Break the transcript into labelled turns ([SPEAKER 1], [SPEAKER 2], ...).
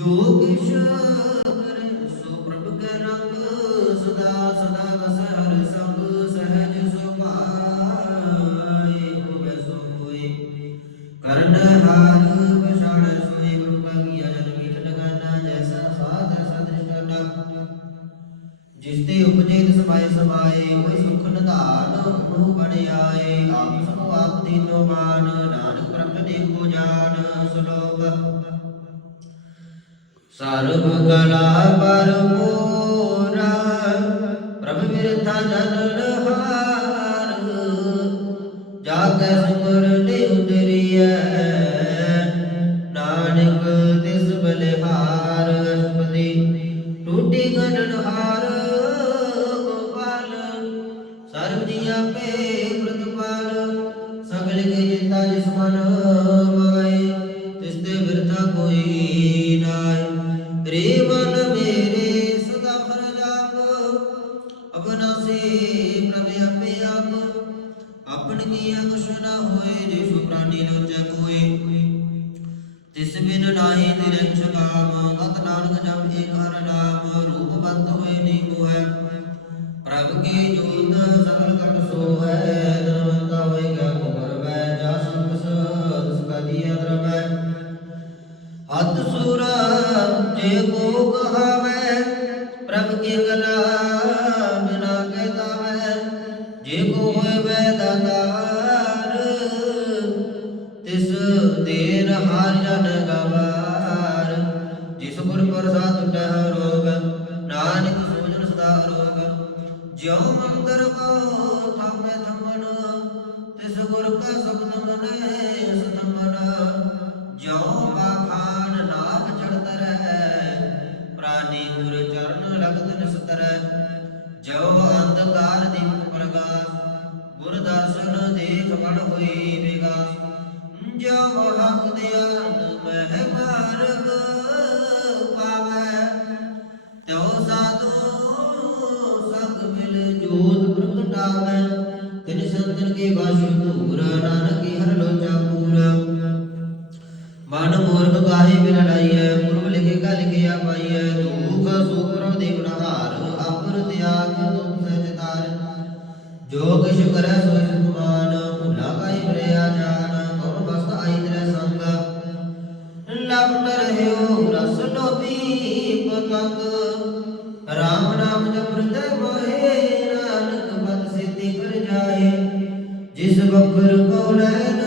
[SPEAKER 1] ਜੋ ਕਿਛ ਕਰੇ ਸੋ ਪ੍ਰਭ ਕੇ ਰੰਗ, ਸਦਾ ਸਦਾ ਵਸੈ ਹਰਿ ਸੰਗ ਸਹਿਜ ਸੁਭਾਏ, ਹੋਵੇ ਸੋਈ ਕਰਨ ਹਾਰ ਪਛਾੜ ਸੋਈ ਗੁਰੂ ਕਾ ਕੀਆ ਮੀਠ ਲਗਾਨਾ, ਜੈਸਾ ਸਾਧ ਸਦਰਿ ਕਰਨਾ ਜਿਸ ਤੇ ਉਪਜੇ ਤਿਸ ਪਾਏ ਸਮਾਏ ਕੋਈ ਸੁਖ ਨਿਧਾਨ ਨੂੰ ਬਣ ਆਏ ਆਪ ਸਭ ਆਪ ਦੀਨੋ ਮਾਨ, ਨਾਨਕ ਪ੍ਰਗਟ ਦੇਖੋ ਜਾਨ, ਸ਼ਲੋਕ। ਸਰਬ ਕਲਾ ਪਰਮੋਰਾ ਪ੍ਰਭ ਵਿਰਥਾ ਜਨਨ ਹਾਰ ਜਾ ਕੈ ਸੁਮਰ ਨੇ ਉਦਰੀਐ ਨਾਨਕ ਤਿਸ ਬਲਿਹਾਰ ਅਸ਼ਪਦੀ ਟੂਟੀ ਗਨਨ ਹਾਰ, ਗੋਪਾਲ, ਸਰਬ ਜੀ ਆਪੇ ਪ੍ਰਤਪਾਲ ਸਗਲ ਕੇ ਜਿਤਾ ਜਿਸ ਮਨ ਆਪ ਆਪਨ ਕੀਆ ਕੁਛ ਨਾ ਹੋਏ, ਜੇ ਸੋ ਪ੍ਰਾਨੀ ਲੋਚੈ ਕੋਏ। ਤਿਸ ਬਿਨ ਨਾਹੀ ਨਿਰੰਛ ਕਾਮ ਗਤ ਨਾਨਕ ਜਪ ਏਕ ਹਰ ਨਾਮ ਰੂਪ ਬੰਤ ਹੋਏ ਨੀ ਮੋਹੈ ਪ੍ਰਭ ਕੀ ਜੋਤ ਸਗਲ ਕਟ ਸੋ ਹੈ ਦਰਵੰਤਾ ਹੋਏ ਕਿਆ ਕੋ ਕਰਵੈ ਜਾ ਸੰਕਸ ਤਿਸ ਕਾ ਦੀਆ ਦਰਵੈ ਹੱਥ ਸੂਰਾ, ਜੇ ਕੋ ਕਹਾਵੈ, ਪ੍ਰਭ ਕੀ ਗਲਾ ਦਾਤਾਰ ਤਿਸ ਦੇਨ ਹਾਰ ਜਨ ਗਵਾਰ ਜਿਸ ਗੁਰ ਪ੍ਰਸਾਦ ਟੁਟੈ ਰੋਗ, ਨਾਨਕ ਸੋਜਨ ਸਦਾ ਰੋਗ। ਜਿਉ ਮੰਦਰ ਕੋ ਥਾਮੇ ਥਮਨ ਤਿਸ ਗੁਰ ਕਾ ਸਬਦ ਮਨੈ ਦਰਸ਼ਨ ਹੋਈ ਵਿਗਾਸ ਜੋ ਹਕ ਦਿਆਨ ਮਹਿ ਮਾਰਗ ਪਾਵੈ। ਤਿਉ ਸਾਧੂ ਸੰਗ ਮਿਲ ਜੋਤ ਪ੍ਰਗਟਾਵੈ ਤਿਨ ਸੰਤਨ ਕੇ ਵਾਸੁ ਧੂਰ, ਨਾਨਕ ਹਰ ਲੋਚਾ ਪੂਰ। ਮਨ ਮੂਰਖ ਕਾਹੇ ਬਿਨ ਲਾਈਐ? ਪੁਰਬ ਲਿਖੇ ਕਾ ਲਿਖਿਆ ਪਾਈਐ ਦੁਖ ਸੁਖ ਪ੍ਰਭ ਦੇ ਗੁਣਹਾਰ ਤਿਆਗ ਤੁਮ ਸਹਿਜ ਤਾਰ। ਜੋ ਕਿਛ ਕਰੈ ਸੋਇ ਲੋਭੀ ਰਾਮ ਨਾਮ ਜਪਰਤੇ ਮੋਹਿ ਨਾਨਕ ਪਦ ਸਿੱਧੀ ਕਰ ਜਾਏ। ਜਿਸ ਬਖਰ ਕੋ ਲੈਨ